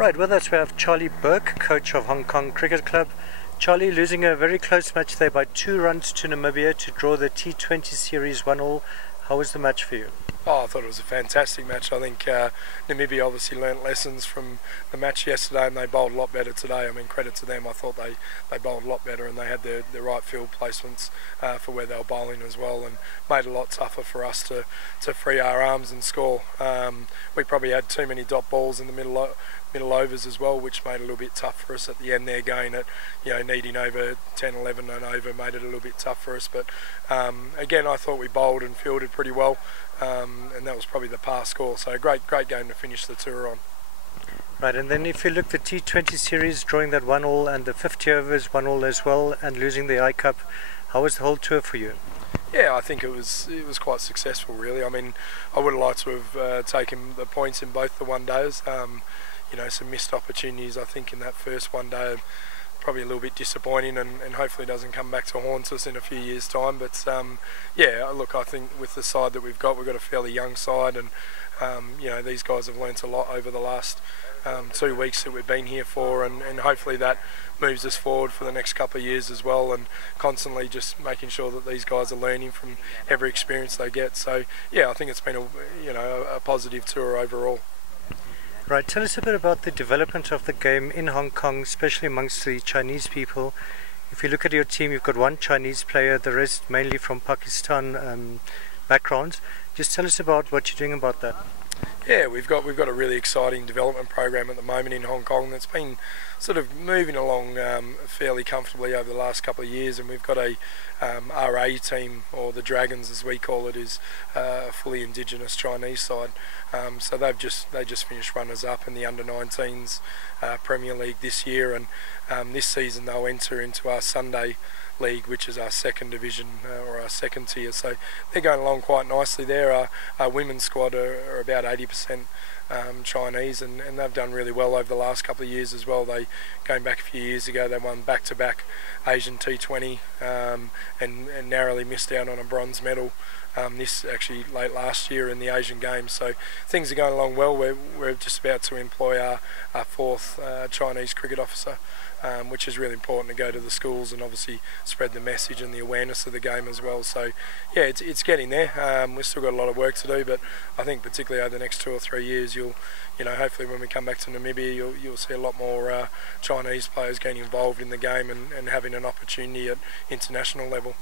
Right, with us we have Charlie Burke, coach of Hong Kong Cricket Club. Charlie, losing a very close match there by 2 runs to Namibia to draw the T20 series 1-all. How was the match for you? Oh, I thought it was a fantastic match. I think Namibia obviously learnt lessons from the match yesterday, and they bowled a lot better today. I mean, credit to them. I thought they bowled a lot better, and they had the right field placements for where they were bowling as well, and made it a lot tougher for us to free our arms and score. We probably had too many dot balls in the middle overs as well, which made it a little bit tough for us at the end there, going at needing over 10, 11 and over made it a little bit tough for us. But again, I thought we bowled and fielded pretty well, and that was probably the par score. So great game to finish the tour on. Right, and then if you look at the T20 series, drawing that 1-all and the 50 overs 1-all as well, and losing the I Cup, how was the whole tour for you? Yeah, I think it was quite successful, really. I mean, I would have liked to have taken the points in both the one-days. Some missed opportunities, I think, in that first one day, probably a little bit disappointing, and hopefully doesn't come back to haunt us in a few years' time. But yeah, look, I think with the side that we've got a fairly young side, and these guys have learnt a lot over the last 2 weeks that we've been here for, and hopefully that moves us forward for the next couple of years as well, and constantly just making sure that these guys are learning from every experience they get. So yeah, I think it's been a positive tour overall. Right, tell us a bit about the development of the game in Hong Kong, especially amongst the Chinese people. If you look at your team, you've got one Chinese player, the rest mainly from Pakistan backgrounds. Just tell us about what you're doing about that. Yeah, we've got a really exciting development program at the moment in Hong Kong that's been sort of moving along fairly comfortably over the last couple of years, and we've got a RA team, or the Dragons as we call it, is a fully indigenous Chinese side. So they just finished runners up in the under-19s Premier League this year, and this season they'll enter into our Sunday League, which is our second division or our second tier. So they're going along quite nicely there. Our women's squad are about 80% Chinese, and they've done really well over the last couple of years as well. Going back a few years ago, they won back-to-back Asian T20 and narrowly missed out on a bronze medal this actually late last year in the Asian Games. So things are going along well. We're just about to employ our fourth Chinese cricket officer, which is really important to go to the schools and obviously spread the message and the awareness of the game as well. So yeah, it's getting there. We've still got a lot of work to do, but I think particularly over the next 2 or 3 years, hopefully when we come back to Namibia, you'll see a lot more Chinese players getting involved in the game and having an opportunity at international level.